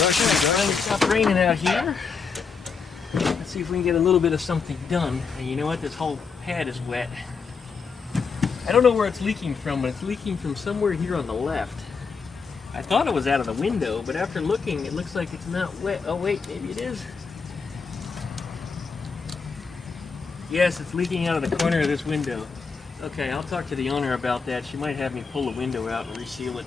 Finally stopped raining out here. Let's see if we can get a little bit of something done. And you know what? This whole pad is wet. I don't know where it's leaking from, but it's leaking from somewhere here on the left. I thought it was out of the window, but after looking, it looks like it's not wet. Oh wait, maybe it is. Yes, it's leaking out of the corner of this window. Okay, I'll talk to the owner about that. She might have me pull the window out and reseal it.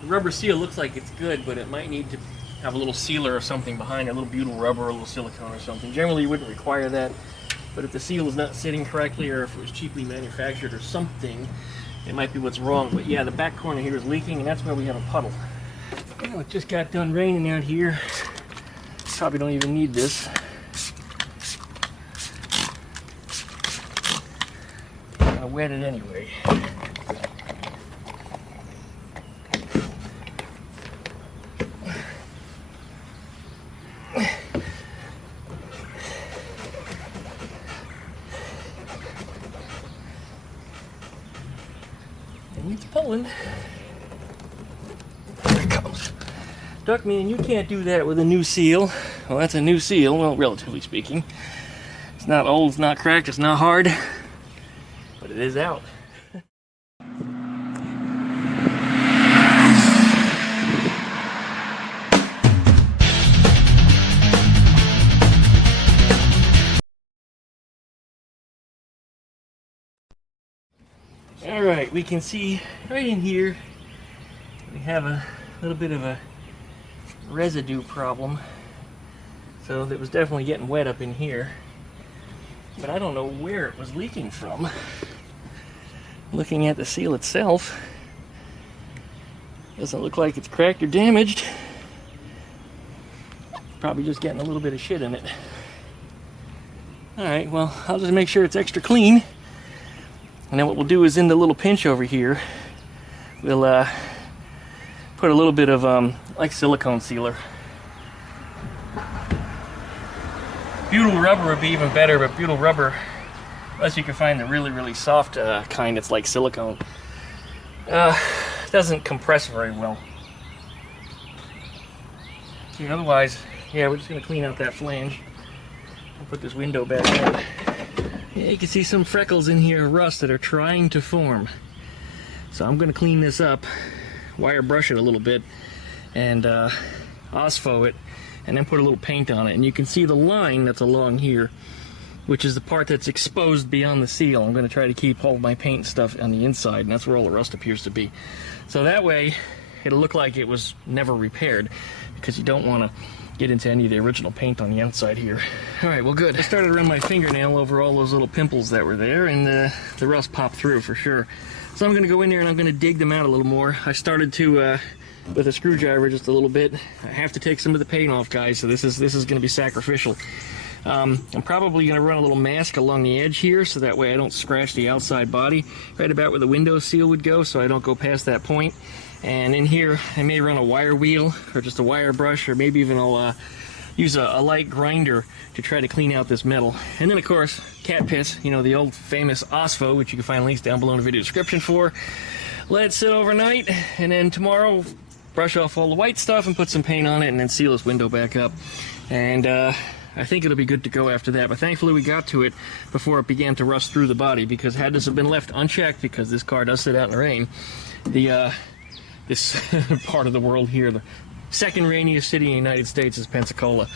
The rubber seal looks like it's good, but it might need to have a little sealer or something behind it, a little butyl rubber or a little silicone or something. Generally, you wouldn't require that, but if the seal is not sitting correctly or if it was cheaply manufactured or something, it might be what's wrong. But yeah, the back corner here is leaking, and that's where we have a puddle. Well, it just got done raining out here. Probably don't even need this. I'll wet it anyway. It's pulling. There it comes. Duckman, you can't do that with a new seal. Well, that's a new seal, well, relatively speaking. It's not old, it's not cracked, it's not hard, but it is out. Alright, we can see right in here we have a little bit of a residue problem. So it was definitely getting wet up in here. But I don't know where it was leaking from. Looking at the seal itself, doesn't look like it's cracked or damaged. Probably just getting a little bit of shit in it. Alright, well, I'll just make sure it's extra clean. And then what we'll do is in the little pinch over here, we'll put a little bit of like silicone sealer. Butyl rubber would be even better, but butyl rubber, unless you can find the really, really soft kind that's like silicone, doesn't compress very well. Okay, otherwise, yeah, we're just going to clean out that flange and put this window back in. Yeah, you can see some freckles in here, rust, that are trying to form. So I'm going to clean this up, wire brush it a little bit, and OSFO it, and then put a little paint on it. And you can see the line that's along here, which is the part that's exposed beyond the seal. I'm going to try to keep all of my paint stuff on the inside, and that's where all the rust appears to be. So that way, it'll look like it was never repaired, because you don't want to get into any of the original paint on the outside here. Alright, well good. I started to run my fingernail over all those little pimples that were there, and the rust popped through for sure. So I'm going to go in there and I'm going to dig them out a little more. I started to, with a screwdriver just a little bit. I have to take some of the paint off, guys, so this is going to be sacrificial. I'm probably going to run a little mask along the edge here, so that way I don't scratch the outside body, right about where the window seal would go, so I don't go past that point. And in here, I may run a wire wheel, or just a wire brush, or maybe even I'll use a light grinder to try to clean out this metal. And then, of course, cat piss, you know, the old famous OSFO, which you can find links down below in the video description for. Let it sit overnight, and then tomorrow, brush off all the white stuff and put some paint on it, and then seal this window back up. And I think it'll be good to go after that. But thankfully, we got to it before it began to rust through the body, because had this have been left unchecked, because this car does sit out in the rain, this part of the world here, the second rainiest city in the United States is Pensacola,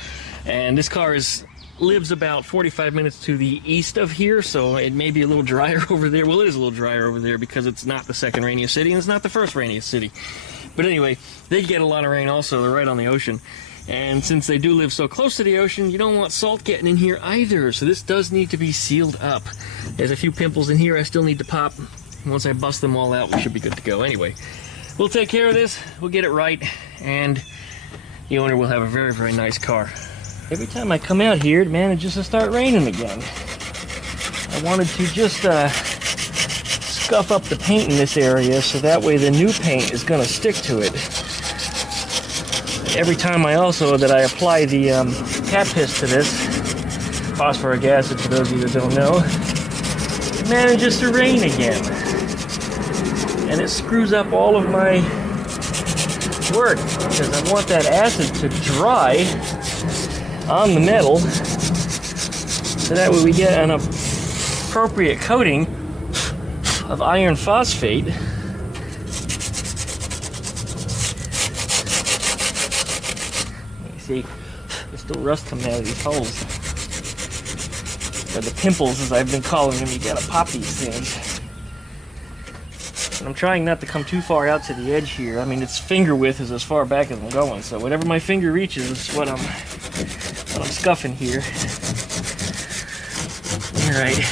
and this car lives about 45 minutes to the east of here, so it may be a little drier over there. Well, it is a little drier over there because it's not the second rainiest city and it's not the first rainiest city. But anyway, they get a lot of rain also. They're right on the ocean, and since they do live so close to the ocean, you don't want salt getting in here either, so this does need to be sealed up. There's a few pimples in here I still need to pop. Once I bust them all out, we should be good to go. Anyway, we'll take care of this, we'll get it right, and the owner will have a very, very nice car. Every time I come out here, it manages to start raining again. I wanted to just scuff up the paint in this area so that way the new paint is going to stick to it. Every time I apply the cat piss to this, phosphoric acid for those of you that don't know, it manages to rain again. And it screws up all of my work, because I want that acid to dry on the metal, so that way we get an appropriate coating of iron phosphate. You see, there's still rust coming out of these holes. Or the pimples, as I've been calling them. You gotta pop these things. And I'm trying not to come too far out to the edge here. I mean, its finger width is as far back as I'm going, so whatever my finger reaches is what I'm scuffing here. Alright.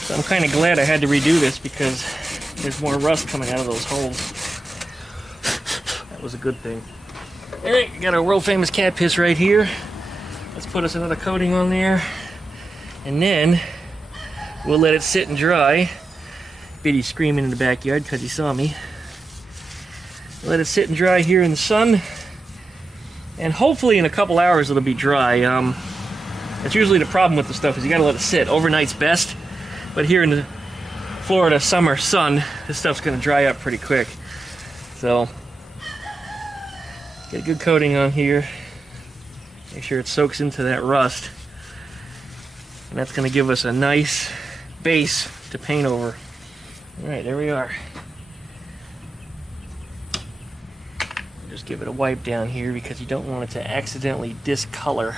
So I'm kind of glad I had to redo this, because there's more rust coming out of those holes. That was a good thing. Alright, we got our world famous cat piss right here. Let's put us another coating on there, and then we'll let it sit and dry. Biddy's screaming in the backyard because he saw me. Let it sit and dry here in the sun, and hopefully in a couple hours it'll be dry. That's usually the problem with the stuff, is you gotta let it sit. Overnight's best, but here in the Florida summer sun, this stuff's gonna dry up pretty quick. So, get a good coating on here. Make sure it soaks into that rust. And that's going to give us a nice base to paint over. Alright, there we are. Just give it a wipe down here, because you don't want it to accidentally discolor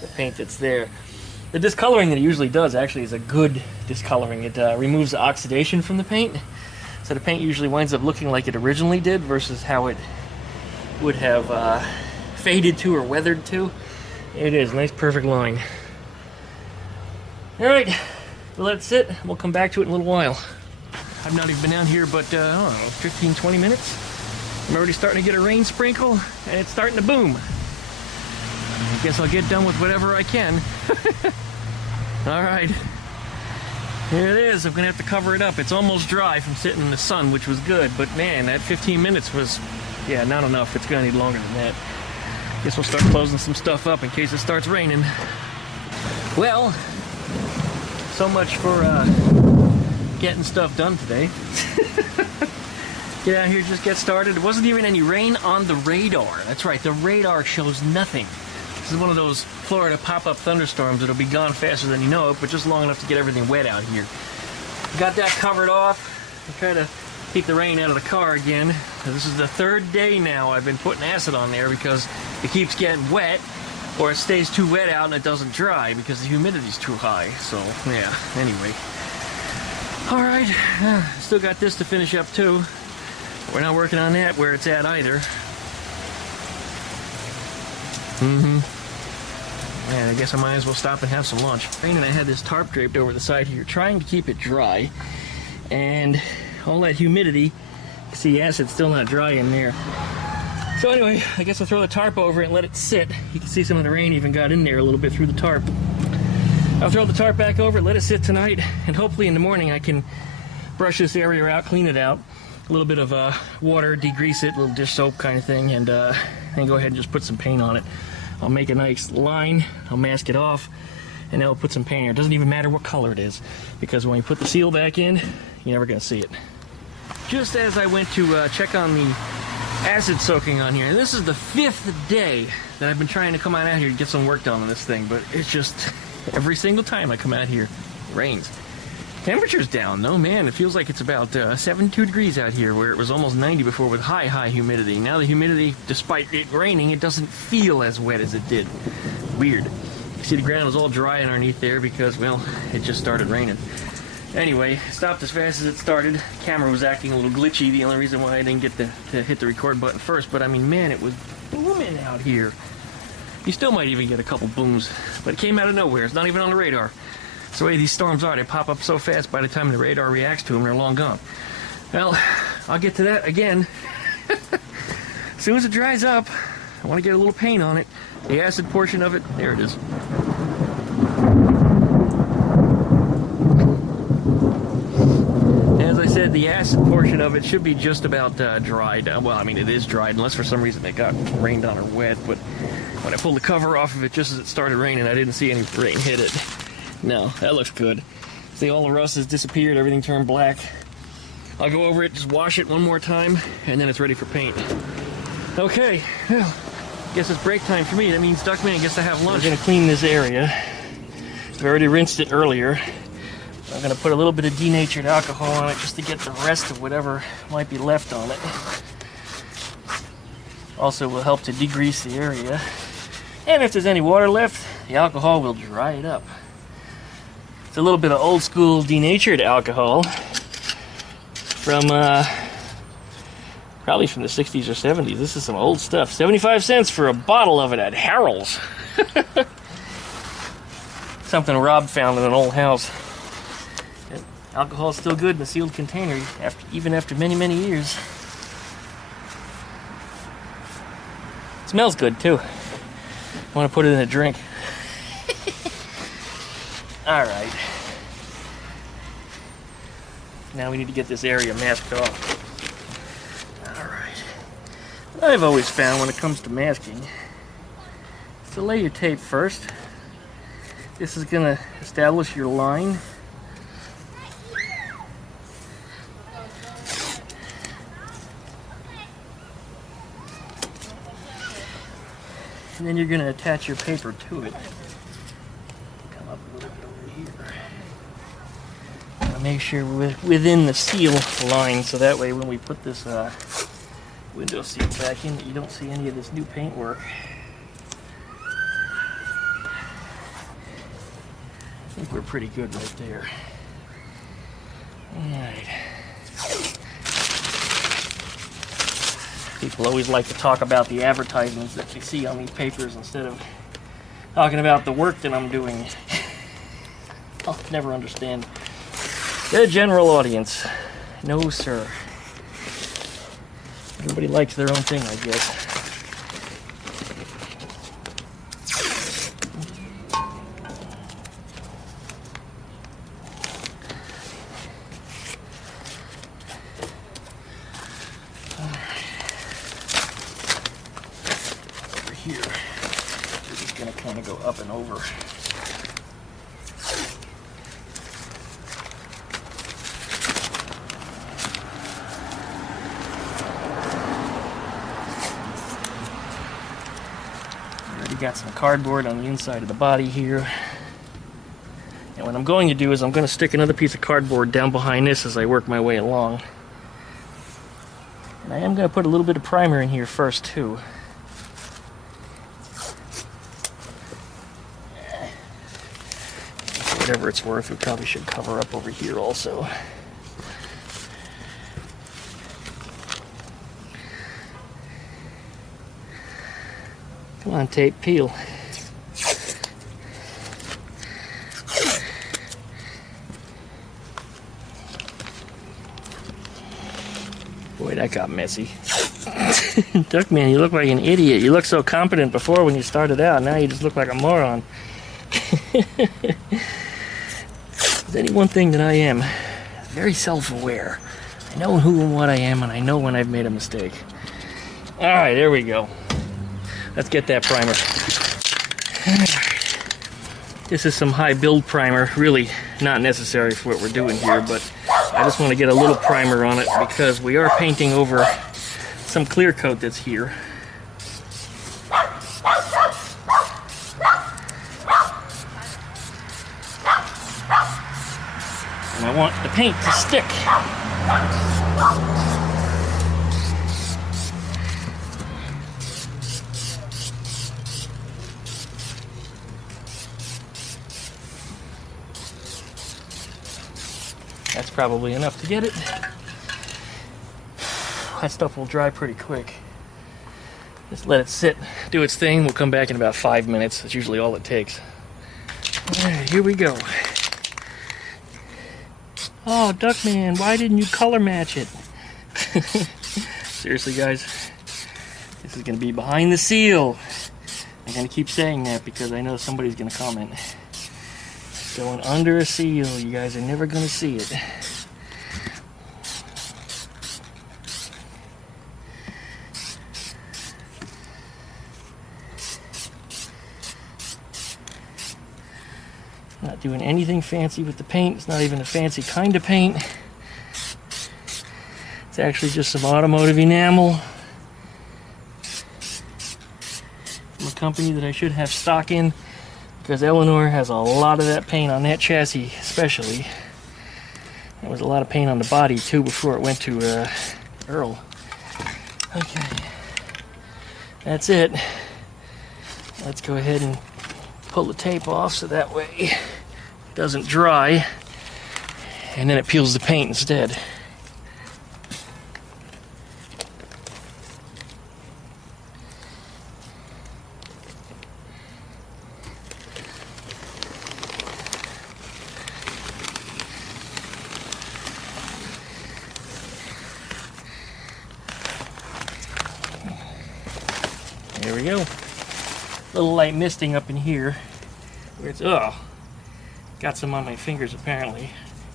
the paint that's there. The discoloring that it usually does actually is a good discoloring. It removes the oxidation from the paint. So the paint usually winds up looking like it originally did versus how it would have faded to or weathered to. It is nice, perfect line. All right, we'll let it sit. We'll come back to it in a little while. I've not even been down here, but I don't know, 15, 20 minutes. I'm already starting to get a rain sprinkle, and it's starting to boom. I guess I'll get done with whatever I can. All right, here it is. I'm gonna have to cover it up. It's almost dry from sitting in the sun, which was good, but man, that 15 minutes was, yeah, not enough. It's gonna need longer than that. Guess we'll start closing some stuff up in case it starts raining. Well, so much for getting stuff done today. Get out here, just get started. There wasn't even any rain on the radar. That's right, the radar shows nothing. This is one of those Florida pop-up thunderstorms that'll be gone faster than you know it, but just long enough to get everything wet out here. Got that covered off. I try to keep the rain out of the car again. This is the third day now I've been putting acid on there because it keeps getting wet, or it stays too wet out and it doesn't dry because the humidity's too high. So, yeah, anyway. Alright, still got this to finish up too. We're not working on that where it's at either. Man, I guess I might as well stop and have some lunch. And I had this tarp draped over the side here, trying to keep it dry. And all that humidity, see, acid's still not dry in there. So anyway, I guess I'll throw the tarp over it and let it sit. You can see some of the rain even got in there a little bit through the tarp. I'll throw the tarp back over it, let it sit tonight, and hopefully in the morning I can brush this area out, clean it out. A little bit of water, degrease it, a little dish soap kind of thing, and then go ahead and just put some paint on it. I'll make a nice line, I'll mask it off, and then I'll put some paint here. It doesn't even matter what color it is, because when you put the seal back in, you're never going to see it. Just as I went to check on the acid soaking on here, and this is the 5th day that I've been trying to come out here to get some work done on this thing, but it's just every single time I come out here, it rains. Temperature's down though, man. It feels like it's about 72 degrees out here, where it was almost 90 before with high humidity. Now the humidity, despite it raining, it doesn't feel as wet as it did. Weird. You see the ground was all dry underneath there because, well, it just started raining. Anyway, stopped as fast as it started. Camera was acting a little glitchy, the only reason why I didn't get to hit the record button first, but I mean, man, it was booming out here. You still might even get a couple booms, but it came out of nowhere. It's not even on the radar. It's the way these storms are. They pop up so fast, by the time the radar reacts to them, they're long gone. Well, I'll get to that again. As soon as it dries up, I want to get a little paint on it. The acid portion of it, there it is. As I said, the acid portion of it should be just about dried. Well, I mean, it is dried, unless for some reason it got rained on or wet. But when I pulled the cover off of it just as it started raining, I didn't see any rain hit it. No, that looks good. See, all the rust has disappeared, everything turned black. I'll go over it, just wash it one more time, and then it's ready for paint. Okay, well, guess it's break time for me. That means Duckman gets to have lunch. We're gonna clean this area. I've already rinsed it earlier. I'm gonna put a little bit of denatured alcohol on it just to get the rest of whatever might be left on it. Also will help to degrease the area. And if there's any water left, the alcohol will dry it up. It's a little bit of old school denatured alcohol from probably from the 60s or 70s. This is some old stuff. 75 cents for a bottle of it at Harold's. Something Rob found in an old house. Alcohol is still good in a sealed container, even after many, many years. It smells good too. I want to put it in a drink. All right. Now we need to get this area masked off. All right. What I've always found when it comes to masking is to lay your tape first. This is going to establish your line. And then you're going to attach your paper to it. Come up a little bit over here. Make sure we're within the seal line, so that way when we put this window seal back in, you don't see any of this new paintwork. I think we're pretty good right there. Alright. People always like to talk about the advertisements that you see on these papers instead of talking about the work that I'm doing. I'll never understand the general audience. No, sir. Everybody likes their own thing, I guess. Over here, we're just going to kind of go up and over. Got some cardboard on the inside of the body here. And what I'm going to do is I'm going to stick another piece of cardboard down behind this as I work my way along. And I am going to put a little bit of primer in here first too. For whatever it's worth, we probably should cover up over here also. Come on, tape, peel. Boy, that got messy. Duckman, you look like an idiot. You looked so competent before when you started out. Now you just look like a moron. There's any one thing that I am, very self-aware. I know who and what I am, and I know when I've made a mistake. All right, there we go. Let's get that primer. This is some high build primer, really not necessary for what we're doing here, but I just want to get a little primer on it because we are painting over some clear coat that's here. And I want the paint to stick. That's probably enough to get it. That stuff will dry pretty quick. Just let it sit, do its thing. We'll come back in about 5 minutes. That's usually all it takes. All right, here we go. Oh, Duckman, why didn't you color match it? Seriously, guys, this is going to be behind the seal. I'm going to keep saying that because I know somebody's going to comment. Going under a seal, you guys are never going to see it. Not doing anything fancy with the paint. It's not even a fancy kind of paint. It's actually just some automotive enamel from a company that I should have stock in, because Eleanor has a lot of that paint on that chassis especially. There was a lot of paint on the body too before it went to Earl. Okay, that's it. Let's go ahead and pull the tape off so that way it doesn't dry, and then it peels the paint instead. There we go. Little light misting up in here. Where it's, got some on my fingers apparently.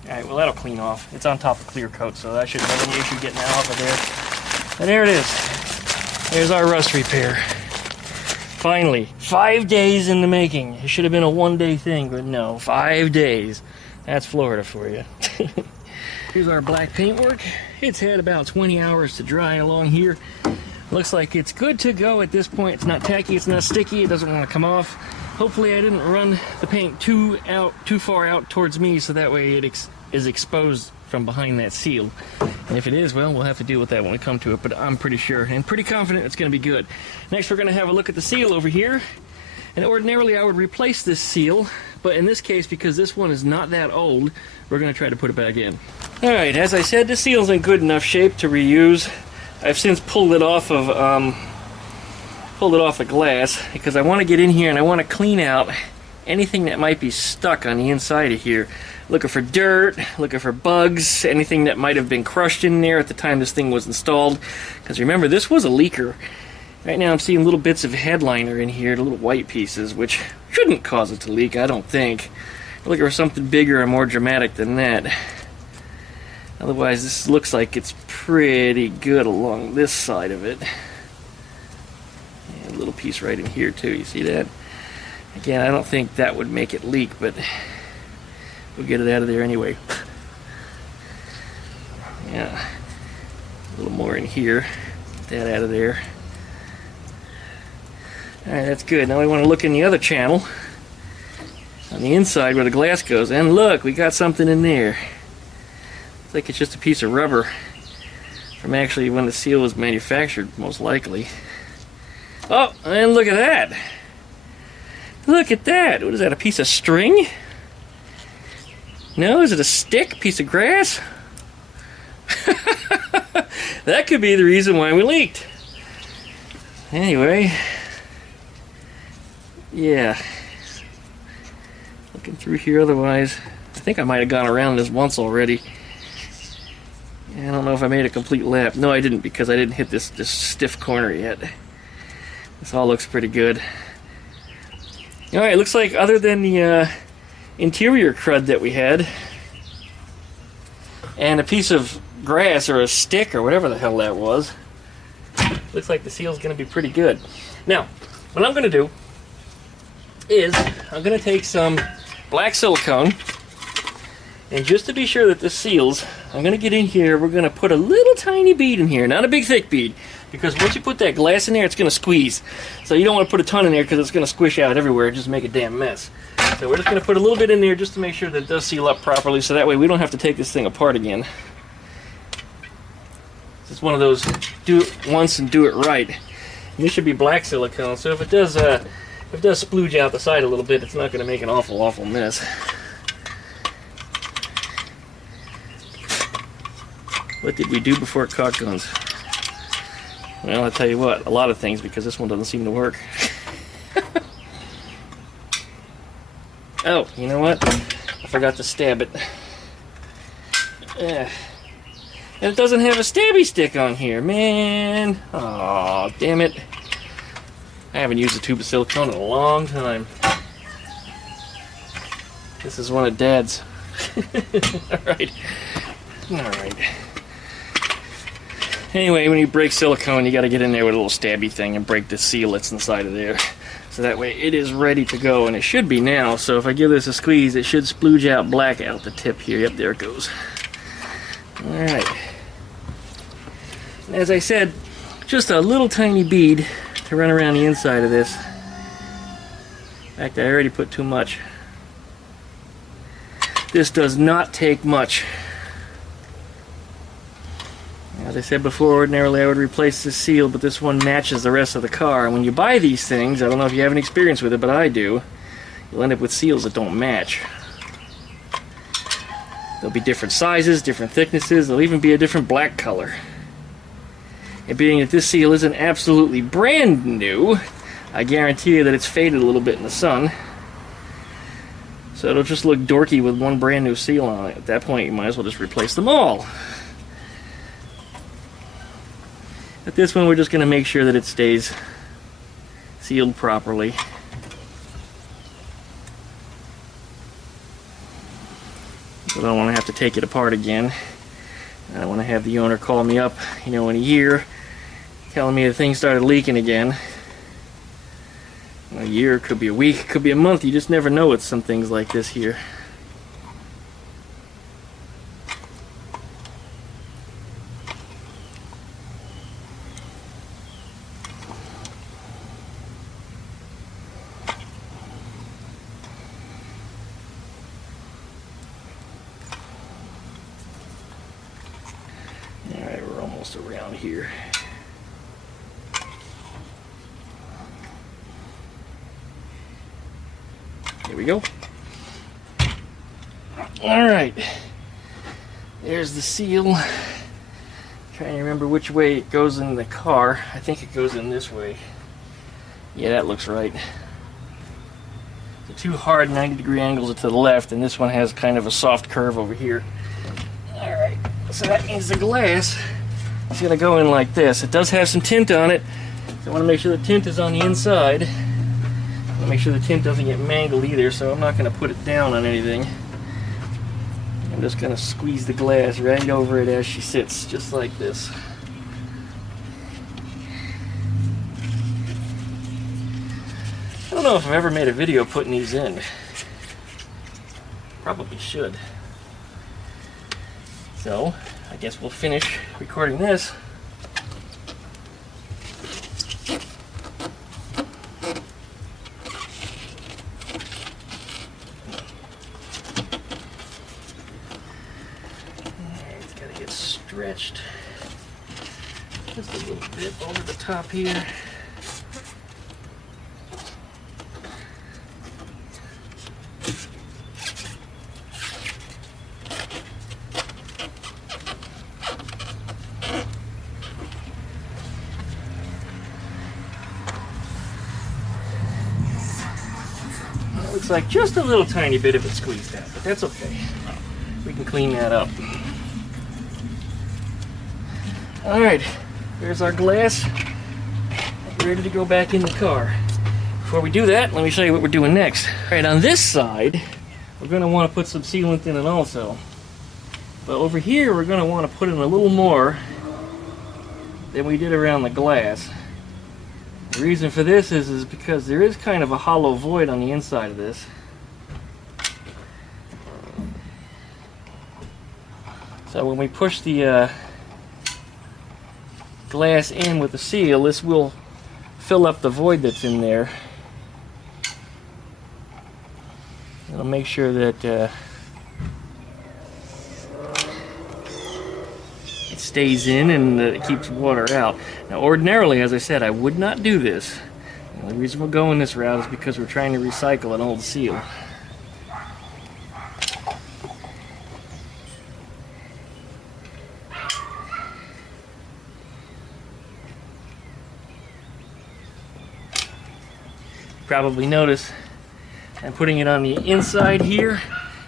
Alright, well that'll clean off. It's on top of clear coat, so that shouldn't have any issue getting that off of there. And there it is. There's our rust repair. Finally, 5 days in the making. It should have been a one-day thing, but no, 5 days. That's Florida for you. Here's our black paintwork. It's had about 20 hours to dry along here. Looks like it's good to go at this point. It's not tacky, it's not sticky, it doesn't want to come off. Hopefully I didn't run the paint too far out towards me, so that way it is exposed from behind that seal. And if it is, well, we'll have to deal with that when we come to it, but I'm pretty sure and pretty confident it's going to be good. Next we're going to have a look at the seal over here. And ordinarily I would replace this seal, but in this case, because this one is not that old, we're going to try to put it back in. Alright, as I said, the seal's in good enough shape to reuse. I've since pulled it off of glass because I want to get in here and I want to clean out anything that might be stuck on the inside of here. Looking for dirt, looking for bugs, anything that might have been crushed in there at the time this thing was installed. Because remember, this was a leaker. Right now I'm seeing little bits of headliner in here, the little white pieces, which shouldn't cause it to leak, I don't think. I'm looking for something bigger and more dramatic than that. Otherwise, this looks like it's pretty good along this side of it. And a little piece right in here too, you see that? Again, I don't think that would make it leak, but we'll get it out of there anyway. Yeah, a little more in here. Get that out of there. Alright, that's good. Now we want to look in the other channel, on the inside where the glass goes, and look, we got something in there. Looks like it's just a piece of rubber from actually when the seal was manufactured, most likely. Oh, and look at that! Look at that! What is that, a piece of string? No, is it a stick? Piece of grass? That could be the reason why we leaked. Anyway, yeah. Looking through here otherwise, I think I might have gone around this once already. I don't know if I made a complete lap. No, I didn't, because I didn't hit this stiff corner yet. This all looks pretty good. Alright, looks like other than the interior crud that we had, and a piece of grass or a stick or whatever the hell that was, looks like the seal's going to be pretty good. Now, what I'm going to do is I'm going to take some black silicone, and just to be sure that this seals, I'm going to get in here, we're going to put a little tiny bead in here, not a big thick bead, because once you put that glass in there, it's going to squeeze. So you don't want to put a ton in there because it's going to squish out everywhere and just make a damn mess. So we're just going to put a little bit in there just to make sure that it does seal up properly, so that way we don't have to take this thing apart again. It's one of those do it once and do it right. And this should be black silicone, so if it does splooge out the side a little bit, it's not going to make an awful mess. What did we do before it caught guns? Well, I'll tell you what, a lot of things, because this one doesn't seem to work. Oh, you know what? I forgot to stab it. And it doesn't have a stabby stick on here, man. Aw, damn it. I haven't used a tube of silicone in a long time. This is one of Dad's. Alright. Alright. Anyway, when you break silicone, you gotta get in there with a little stabby thing and break the seal that's inside of there. So that way it is ready to go, and it should be now. So if I give this a squeeze, it should splooge out black out the tip here. Yep, there it goes. Alright. And as I said, just a little tiny bead to run around the inside of this. In fact, I already put too much. This does not take much. As I said before, ordinarily I would replace this seal, but this one matches the rest of the car. And when you buy these things, I don't know if you have any experience with it, but I do, you'll end up with seals that don't match. There'll be different sizes, different thicknesses, there'll even be a different black color. And being that this seal isn't absolutely brand new, I guarantee you that it's faded a little bit in the sun. So it'll just look dorky with one brand new seal on it. At that point, you might as well just replace them all. But this one, we're just going to make sure that it stays sealed properly. I don't want to have to take it apart again. I don't want to have the owner call me up, in a year, telling me that things started leaking again. A year, could be a week, could be a month. You just never know with some things like this here. Alright, we're almost around here. Here we go. Alright. There's the seal. Trying to remember which way it goes in the car. I think it goes in this way. Yeah, that looks right. The two hard 90-degree angles are to the left, and this one has kind of a soft curve over here. Alright, so that means the glass is going to go in like this. It does have some tint on it, so I want to make sure the tint is on the inside. I want to make sure the tint doesn't get mangled either, so I'm not going to put it down on anything. I'm just going to squeeze the glass right over it as she sits, just like this. I don't know if I've ever made a video putting these in. Probably should. So, I guess we'll finish recording this. It's got to get stretched just a little bit over the top here. Looks like just a little tiny bit of it squeezed out, but that's okay. We can clean that up. Alright, there's our glass. Ready to go back in the car. Before we do that, let me show you what we're doing next. Alright, on this side, we're going to want to put some sealant in it also. But over here, we're going to want to put in a little more than we did around the glass. The reason for this is because there is kind of a hollow void on the inside of this. So when we push the glass in with the seal, this will fill up the void that's in there. It'll make sure that it stays in and it keeps water out. Now ordinarily, as I said, I would not do this. The only reason we're going this route is because we're trying to recycle an old seal. Probably notice I'm putting it on the inside here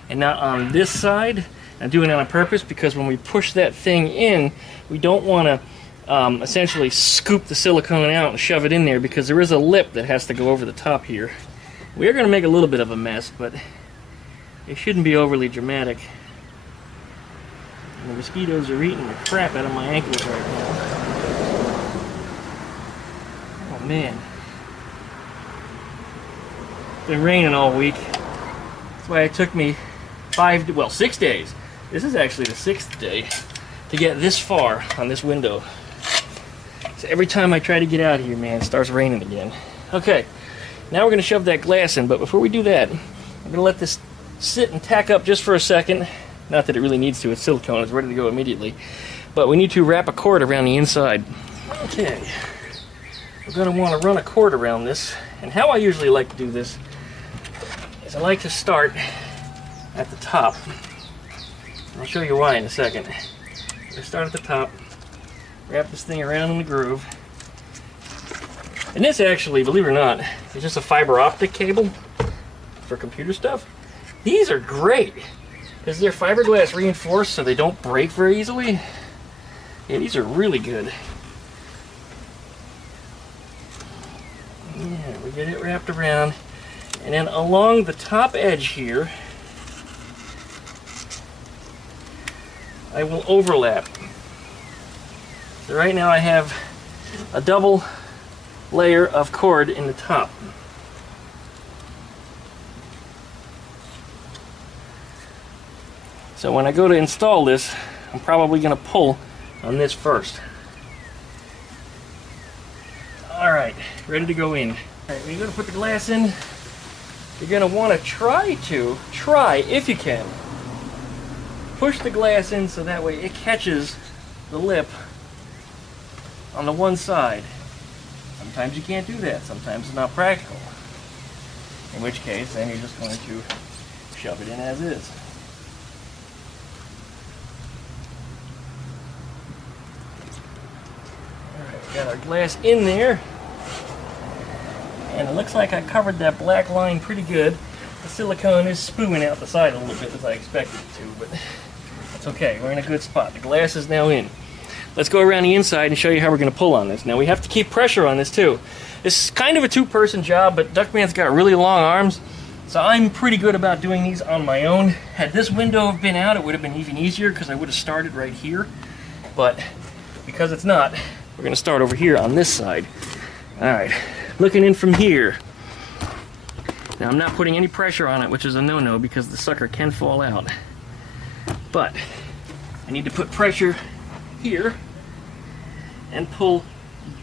and not on this side. I'm doing it on purpose because when we push that thing in, we don't want to essentially scoop the silicone out and shove it in there, because there is a lip that has to go over the top here. We are going to make a little bit of a mess, but it shouldn't be overly dramatic. And the mosquitoes are eating the crap out of my ankles right now. Oh man. It's been raining all week. That's why it took me 6 days. This is actually the 6th day to get this far on this window. So every time I try to get out of here, man, it starts raining again. Okay, now we're going to shove that glass in, but before we do that, I'm going to let this sit and tack up just for a second. Not that it really needs to, it's silicone, it's ready to go immediately. But we need to wrap a cord around the inside. Okay, we're going to want to run a cord around this. And how I usually like to do this is I like to start at the top. I'll show you why in a second. I start at the top, wrap this thing around in the groove. And this actually, believe it or not, is just a fiber optic cable for computer stuff. These are great because they're fiberglass reinforced so they don't break very easily. Yeah, these are really good. Yeah, we get it wrapped around. And then along the top edge here, I will overlap. So right now I have a double layer of cord in the top. So when I go to install this, I'm probably going to pull on this first. Alright, ready to go in. Alright, when you're going to put the glass in, you're going to want to try, if you can, push the glass in so that way it catches the lip on the one side. Sometimes you can't do that. Sometimes it's not practical. In which case, then you're just going to shove it in as is. Alright, got our glass in there. And it looks like I covered that black line pretty good. The silicone is spewing out the side a little bit as I expected it to, but that's okay. We're in a good spot. The glass is now in. Let's go around the inside and show you how we're going to pull on this. Now we have to keep pressure on this too. This is kind of a two-person job, but Duckman's got really long arms, so I'm pretty good about doing these on my own. Had this window been out, it would have been even easier because I would have started right here. But because it's not, we're going to start over here on this side. Alright, looking in from here. Now I'm not putting any pressure on it, which is a no-no because the sucker can fall out. But I need to put pressure here and pull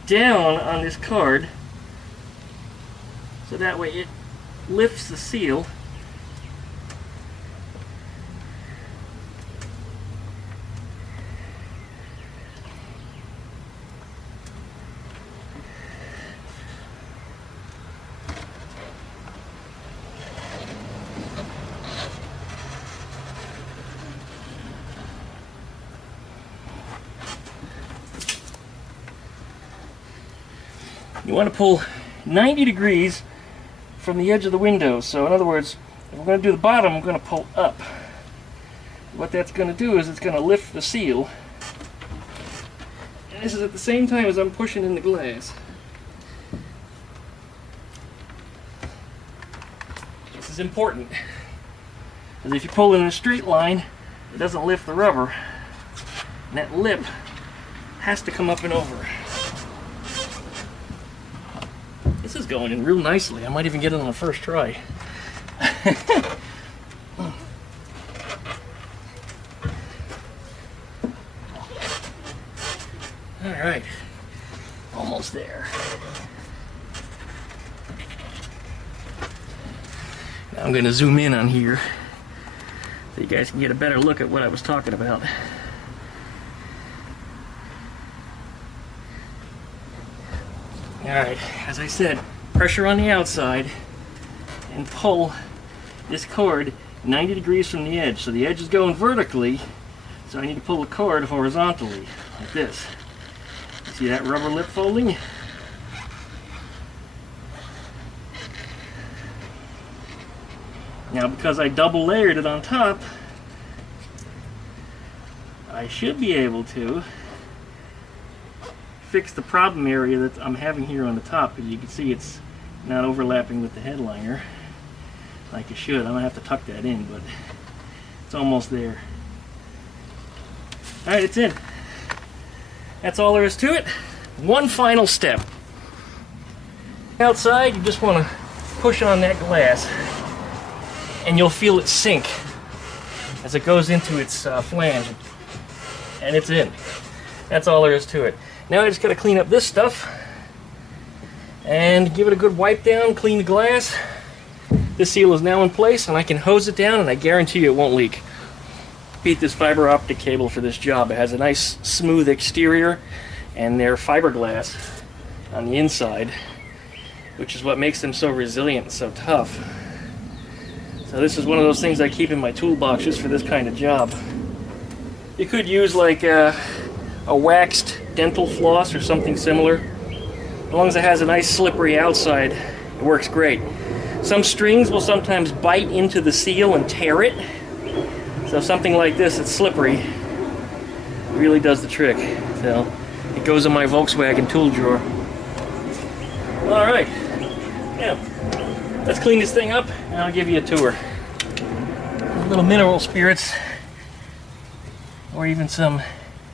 down on this card so that way it lifts the seal. You want to pull 90 degrees from the edge of the window. So in other words, if we're going to do the bottom, I'm going to pull up. What that's going to do is it's going to lift the seal. And this is at the same time as I'm pushing in the glass. This is important. Because if you pull in a straight line, it doesn't lift the rubber. And that lip has to come up and over. This is going in real nicely. I might even get it on the first try. Alright, almost there. Now I'm going to zoom in on here so you guys can get a better look at what I was talking about. Alright, as I said, pressure on the outside and pull this cord 90 degrees from the edge. So the edge is going vertically, so I need to pull the cord horizontally, like this. See that rubber lip folding? Now because I double layered it on top, I should be able to fix the problem area that I'm having here on the top. As you can see, it's not overlapping with the headliner like it should. I'm gonna have to tuck that in, but it's almost there. Alright, it's in. That's all there is to it. One final step. Outside, you just want to push on that glass and you'll feel it sink as it goes into its flange, and it's in. That's all there is to it. Now I just got to clean up this stuff and give it a good wipe down, clean the glass. This seal is now in place and I can hose it down and I guarantee you it won't leak. Beat this fiber optic cable for this job. It has a nice smooth exterior and they're fiberglass on the inside, which is what makes them so resilient and so tough. So this is one of those things I keep in my toolbox just for this kind of job. You could use like a waxed dental floss or something similar. As long as it has a nice slippery outside, it works great. Some strings will sometimes bite into the seal and tear it. So something like this that's slippery really does the trick. So it goes in my Volkswagen tool drawer. Alright, yeah, let's clean this thing up and I'll give you a tour. A little mineral spirits or even some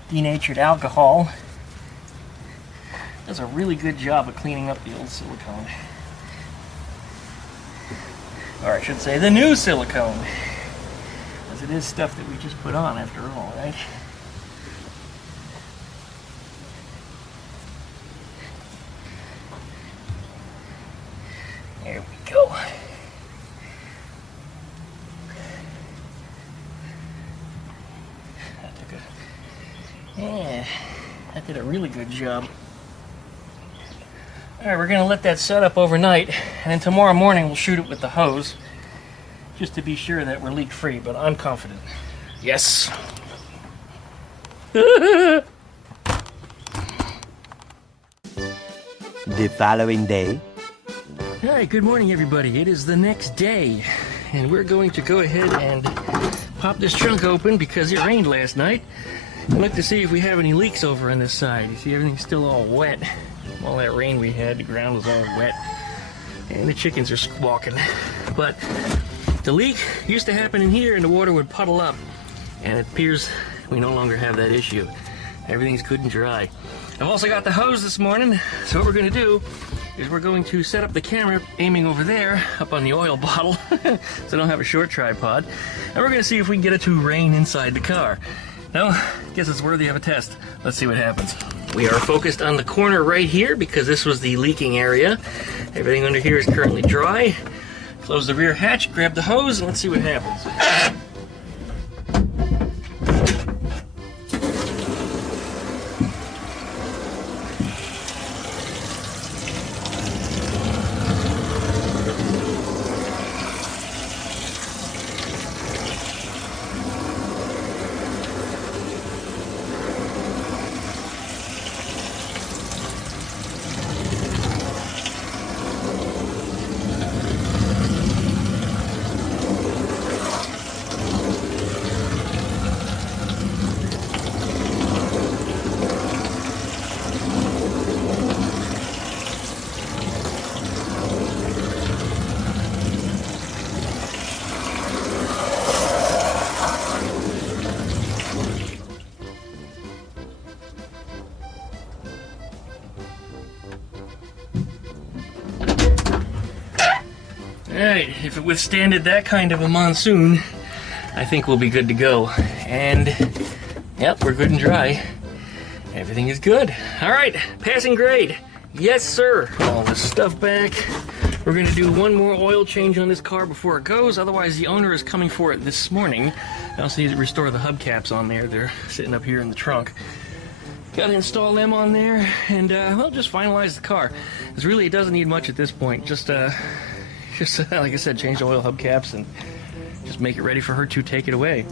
denatured alcohol does a really good job of cleaning up the old silicone. Or I should say the new silicone, because it is stuff that we just put on after all, right? There we go. That did a really good job. Alright, we're going to let that set up overnight, and then tomorrow morning we'll shoot it with the hose, just to be sure that we're leak free, but I'm confident. Yes! The following day. Alright, good morning everybody. It is the next day, and we're going to go ahead and pop this trunk open because it rained last night. And look to see if we have any leaks over on this side. You see everything's still all wet. All that rain we had, the ground was all wet. And the chickens are squawking. But the leak used to happen in here and the water would puddle up. And it appears we no longer have that issue. Everything's good and dry. I've also got the hose this morning. So what we're going to do is we're going to set up the camera aiming over there, up on the oil bottle. So I don't have a short tripod. And we're going to see if we can get it to rain inside the car. No, guess it's worthy of a test. Let's see what happens. We are focused on the corner right here because this was the leaking area. Everything under here is currently dry. Close the rear hatch, grab the hose, and let's see what happens. Alright, if it withstanded that kind of a monsoon, I think we'll be good to go. And, yep, we're good and dry. Everything is good. Alright, passing grade. Yes, sir. All this stuff back. We're going to do one more oil change on this car before it goes, otherwise the owner is coming for it this morning. I also need to restore the hubcaps on there. They're sitting up here in the trunk. Got to install them on there, and, well, just finalize the car. Because really, it doesn't need much at this point. Just like I said, change the oil hubcaps and just make it ready for her to take it away.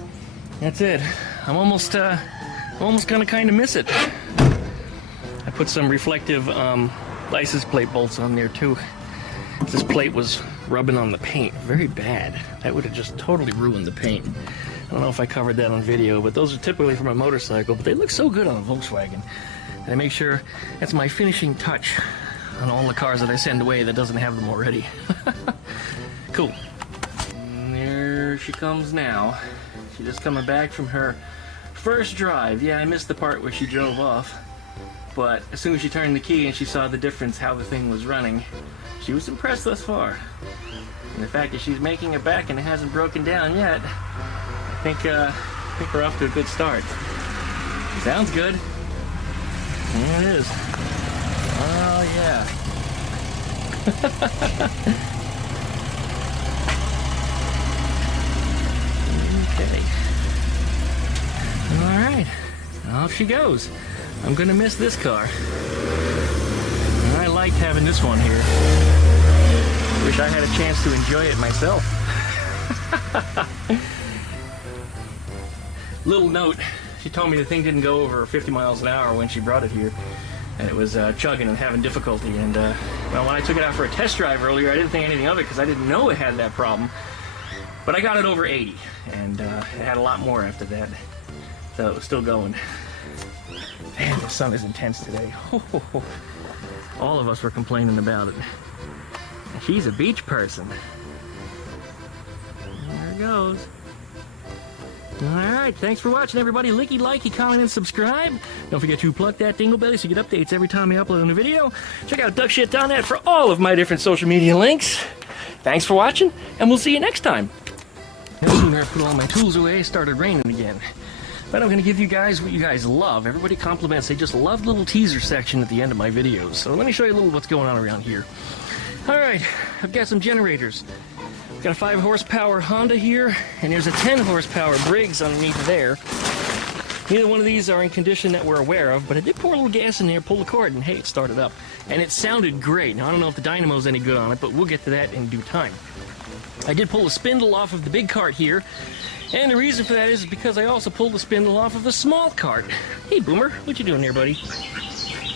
That's it. I'm almost gonna kind of miss it. I put some reflective license plate bolts on there too. This plate was rubbing on the paint very bad. That would have just totally ruined the paint. I don't know if I covered that on video, but those are typically from a motorcycle, but they look so good on a Volkswagen. And I make sure that's my finishing touch on all the cars that I send away that doesn't have them already. Cool. And there she comes now. She's just coming back from her first drive. Yeah, I missed the part where she drove off. But as soon as she turned the key and she saw the difference, how the thing was running, she was impressed thus far. And the fact that she's making it back and it hasn't broken down yet, I think we're off to a good start. Sounds good. There it is. Oh, yeah. Okay. Alright. Off she goes. I'm gonna miss this car. I liked having this one here. Wish I had a chance to enjoy it myself. Little note, she told me the thing didn't go over 50 miles an hour when she brought it here. And it was chugging and having difficulty. And well, when I took it out for a test drive earlier, I didn't think anything of it because I didn't know it had that problem. But I got it over 80, and it had a lot more after that. So it was still going. Man, the sun is intense today. All of us were complaining about it. She's a beach person. There it goes. Alright, thanks for watching, everybody. Leaky, likey, comment, and subscribe. Don't forget to plug that dingle belly so you get updates every time I upload a new video. Check out DuckShit.net for all of my different social media links. Thanks for watching, and we'll see you next time. No sooner I put all my tools away, it started raining again. But I'm going to give you guys what you guys love. Everybody compliments. They just love the little teaser section at the end of my videos. So let me show you a little what's going on around here. Alright, I've got some generators. I've got a 5 horsepower Honda here, and there's a 10 horsepower Briggs underneath there. Neither one of these are in condition that we're aware of, but I did pour a little gas in there, pull the cord, and hey, it started up. And it sounded great. Now, I don't know if the dynamo's any good on it, but we'll get to that in due time. I did pull the spindle off of the big cart here, and the reason for that is because I also pulled the spindle off of the small cart. Hey, Boomer, what you doing there, buddy?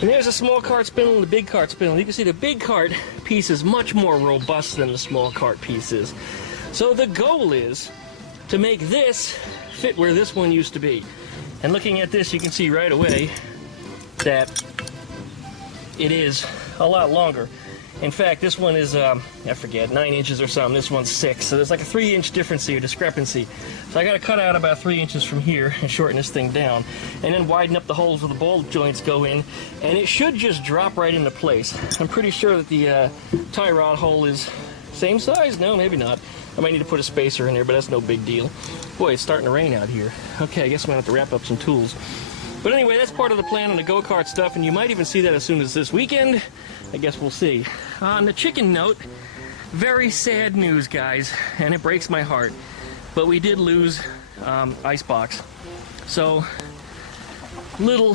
And there's a small cart spindle and the big cart spindle. You can see the big cart piece is much more robust than the small cart piece is. So the goal is to make this fit where this one used to be. And looking at this, you can see right away that it is a lot longer. In fact, this one is, I forget, 9 inches or something. This one's 6. So there's like a 3-inch difference here, discrepancy. So I got to cut out about 3 inches from here and shorten this thing down. And then widen up the holes where the ball joints go in. And it should just drop right into place. I'm pretty sure that the tie rod hole is same size. No, maybe not. I might need to put a spacer in there, but that's no big deal. Boy, it's starting to rain out here. Okay, I guess I'm going to have to wrap up some tools. But anyway, that's part of the plan on the go-kart stuff, and you might even see that as soon as this weekend. I guess we'll see. On the chicken note, very sad news, guys, and it breaks my heart. But we did lose Icebox. So, little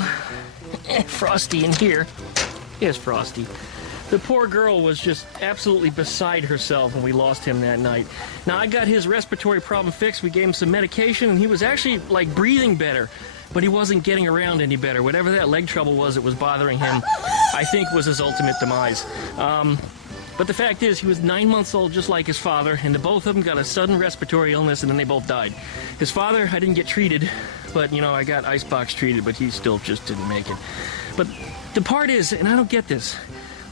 Frosty in here. Yes, Frosty. The poor girl was just absolutely beside herself when we lost him that night. Now, I got his respiratory problem fixed. We gave him some medication, and he was actually, like, breathing better. But he wasn't getting around any better. Whatever that leg trouble was that was bothering him, I think was his ultimate demise. But the fact is, he was 9 months old, just like his father, and the both of them got a sudden respiratory illness, and then they both died. His father, I didn't get treated, but, you know, I got Icebox treated, but he still just didn't make it. But the part is, and I don't get this,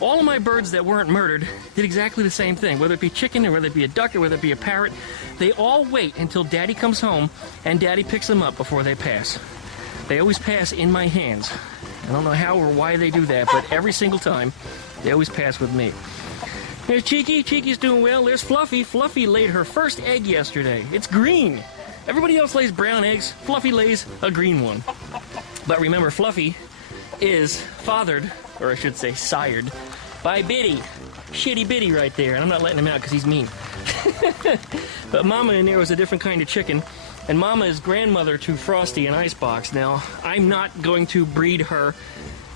all of my birds that weren't murdered did exactly the same thing, whether it be chicken, or whether it be a duck, or whether it be a parrot. They all wait until Daddy comes home, and Daddy picks them up before they pass. They always pass in my hands. I don't know how or why they do that, but every single time, they always pass with me. There's Cheeky. Cheeky's doing well. There's Fluffy. Fluffy laid her first egg yesterday. It's green. Everybody else lays brown eggs. Fluffy lays a green one. But remember, Fluffy is fathered, or I should say sired, by Biddy. Shitty Biddy right there. And I'm not letting him out because he's mean. But Mama in there was a different kind of chicken. And Mama is grandmother to Frosty and Icebox. Now, I'm not going to breed her,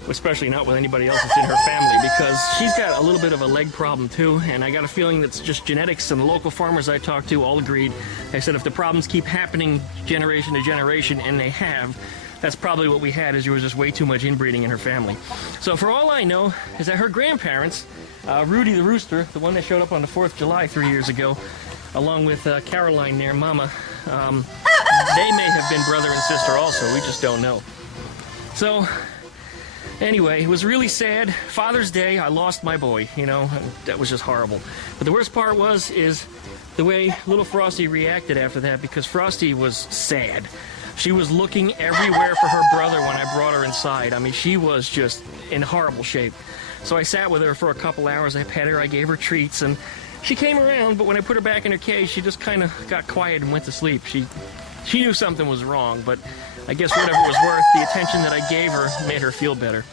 especially not with anybody else that's in her family, because she's got a little bit of a leg problem too, and I got a feeling that's just genetics, and the local farmers I talked to all agreed. They said if the problems keep happening generation to generation, and they have, that's probably what we had, is there was just way too much inbreeding in her family. So for all I know, is that her grandparents, Rudy the Rooster, the one that showed up on the 4th of July 3 years ago, along with Caroline there, Mama, they may have been brother and sister also, we just don't know. So, anyway, it was really sad. Father's Day, I lost my boy, you know, that was just horrible. But the worst part is the way little Frosty reacted after that, because Frosty was sad. She was looking everywhere for her brother when I brought her inside. I mean, she was just in horrible shape. So I sat with her for a couple hours, I pet her, I gave her treats, and she came around, but when I put her back in her cage, she just kind of got quiet and went to sleep. She She knew something was wrong, but I guess whatever was worth, the attention that I gave her made her feel better.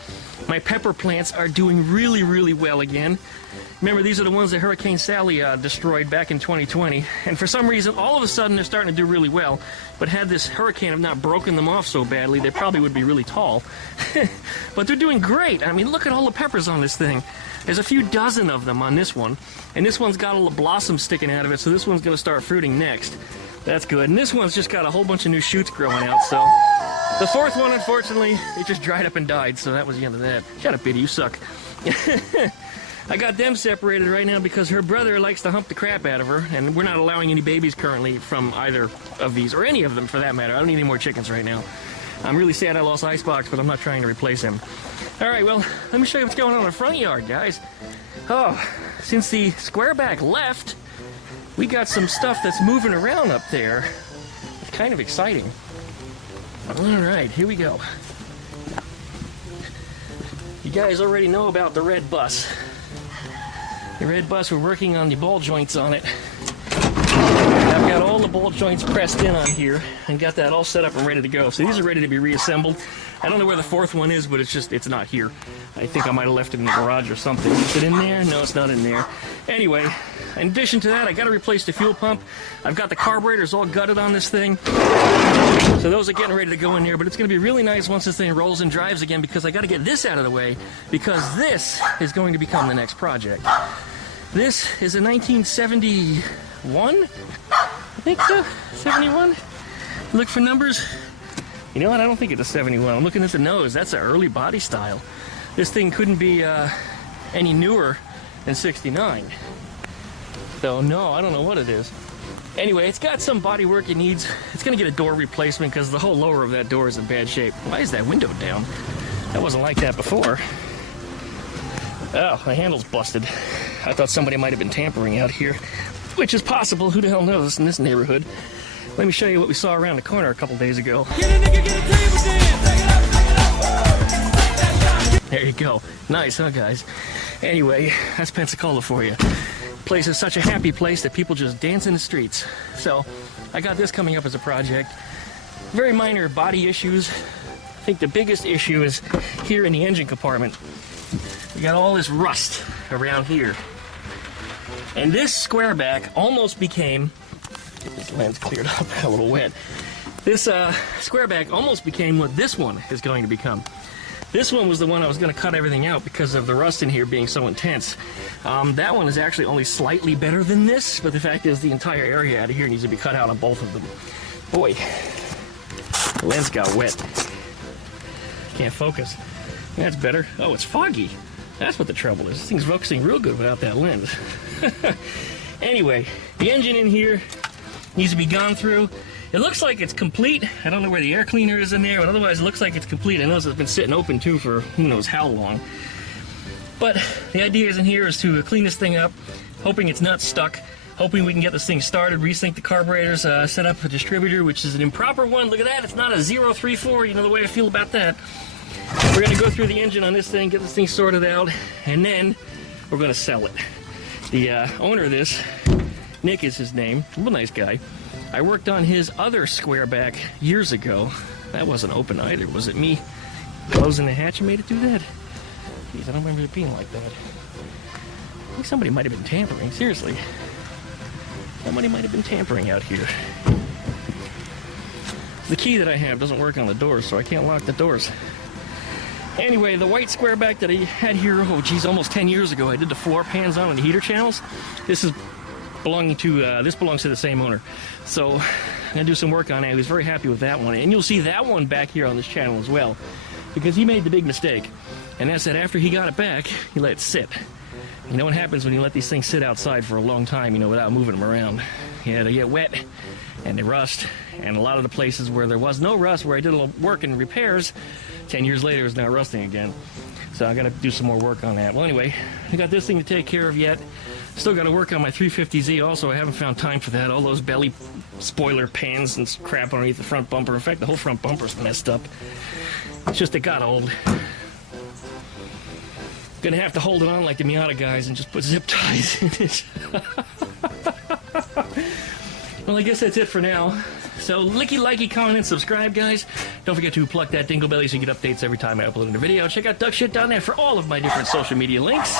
My pepper plants are doing really, really well again. Remember, these are the ones that Hurricane Sally destroyed back in 2020. And for some reason, all of a sudden, they're starting to do really well. But had this hurricane have not broken them off so badly, they probably would be really tall. But they're doing great. I mean, look at all the peppers on this thing. There's a few dozen of them on this one. And this one's got a little blossom sticking out of it, so this one's going to start fruiting next. That's good. And this one's just got a whole bunch of new shoots growing out, so... The fourth one, unfortunately, it just dried up and died, so that was the end of that. Shut up, Biddy, you suck. I got them separated right now because her brother likes to hump the crap out of her, and we're not allowing any babies currently from either of these, or any of them for that matter. I don't need any more chickens right now. I'm really sad I lost Icebox, but I'm not trying to replace him. All right, well, let me show you what's going on in the front yard, guys. Oh, since the squareback left, we got some stuff that's moving around up there. It's kind of exciting. All right, here we go. You guys already know about the red bus. The red bus, we're working on the ball joints on it. I've got all the ball joints pressed in on here and got that all set up and ready to go. So these are ready to be reassembled. I don't know where the fourth one is, but it's not here. I think I might have left it in the garage or something. Is it in there? No, it's not in there. Anyway, in addition to that, I got to replace the fuel pump. I've got the carburetors all gutted on this thing. So those are getting ready to go in there, but it's going to be really nice once this thing rolls and drives again because I got to get this out of the way because this is going to become the next project. This is a 1971, I think so, 71. Look for numbers. You know what? I don't think it's a 71. I'm looking at the nose. That's an early body style. This thing couldn't be any newer than 69. So no, I don't know what it is. Anyway, it's got some body work it needs. It's going to get a door replacement because the whole lower of that door is in bad shape. Why is that window down? That wasn't like that before. Oh, the handle's busted. I thought somebody might have been tampering out here, which is possible. Who the hell knows in this neighborhood? Let me show you what we saw around the corner a couple days ago. Get a nigga, get a table dance. Take it up. There you go. Nice, huh, guys? Anyway, that's Pensacola for you. Place is such a happy place that people just dance in the streets. So, I got this coming up as a project. Very minor body issues. I think the biggest issue is here in the engine compartment. We got all this rust around here. And this squareback almost became... Get this lens cleared up, a little wet. This squareback almost became what this one is going to become. This one was the one I was going to cut everything out because of the rust in here being so intense. That one is actually only slightly better than this, but the fact is the entire area out of here needs to be cut out on both of them. Boy, the lens got wet. Can't focus. That's better. Oh, it's foggy. That's what the trouble is. This thing's focusing real good without that lens. Anyway, the engine in here needs to be gone through. It looks like it's complete. I don't know where the air cleaner is in there, but otherwise it looks like it's complete. I know it's been sitting open too for who knows how long. But the idea is in here is to clean this thing up, hoping it's not stuck, hoping we can get this thing started, resync the carburetors, set up a distributor, which is an improper one. Look at that, it's not a 034, you know the way I feel about that. We're going to go through the engine on this thing, get this thing sorted out, and then we're going to sell it. The owner of this, Nick is his name, real nice guy. I worked on his other squareback years ago. That wasn't open either. Was it me closing the hatch and made it do that? Jeez, I don't remember it being like that. I think somebody might have been tampering. Seriously. Somebody might have been tampering out here. The key that I have doesn't work on the doors, so I can't lock the doors. Anyway, the white squareback that I had here, oh geez, almost 10 years ago, I did the floor pans on and the heater channels. This belongs to the same owner. So I'm gonna do some work on it. He was very happy with that one. And you'll see that one back here on this channel as well. Because he made the big mistake. And that's that after he got it back, he let it sit. You know what happens when you let these things sit outside for a long time, you know, without moving them around. Yeah, they get wet and they rust. And a lot of the places where there was no rust, where I did a little work and repairs, 10 years later it's now rusting again. So I gotta do some more work on that. Well anyway, I got this thing to take care of yet. Still got to work on my 350Z also. I haven't found time for that. All those belly spoiler pans and crap underneath the front bumper. In fact, the whole front bumper's messed up. It's just it got old. Gonna have to hold it on like the Miata guys and just put zip ties in it. Well, I guess that's it for now. So, licky, likey, comment, and subscribe, guys. Don't forget to pluck that dingle belly so you get updates every time I upload a video. Check out Duck Shit down there for all of my different social media links.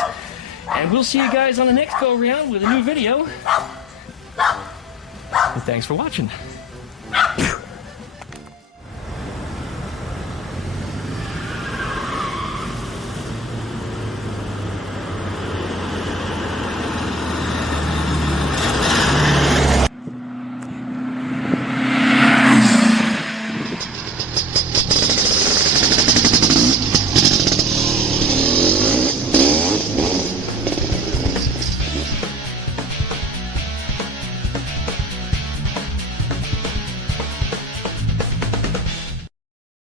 And we'll see you guys on the next go-around with a new video. And thanks for watching.